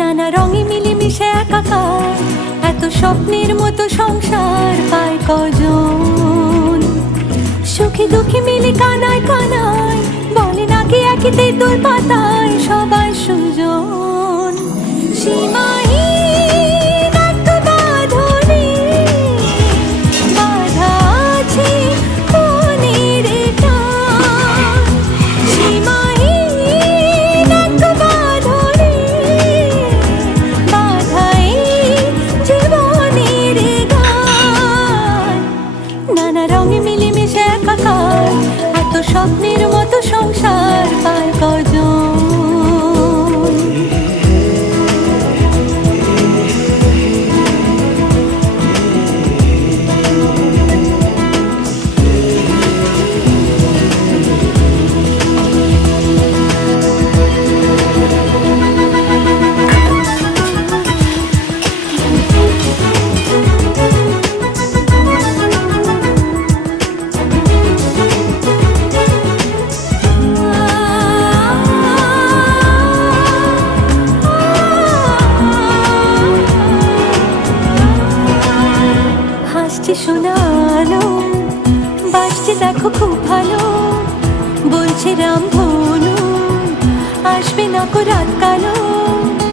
নানা রঙে মিলেমিশে একাকার, এত স্বপ্নের মতো সংসার পায় কজন। সুখে দুঃখে মিলে কানায় কানায়, বলে নাকি একই তেঁতুল পাতায় সবার সুজন। সীমাহীন এক বাঁধনে বাঁধা আছে মনের টান। সীমাহীন এক বাঁধনে বাঁধা এই জীবনের গান। নানা রঙে মিলেমিশে একাকার, এত স্বপ্নের মতো সংসার পায় কজন। হাসছে শোনালো, বাসছে দেখো খুব ভালো, বলছে রামধনু আসবে না কো রাত কালো।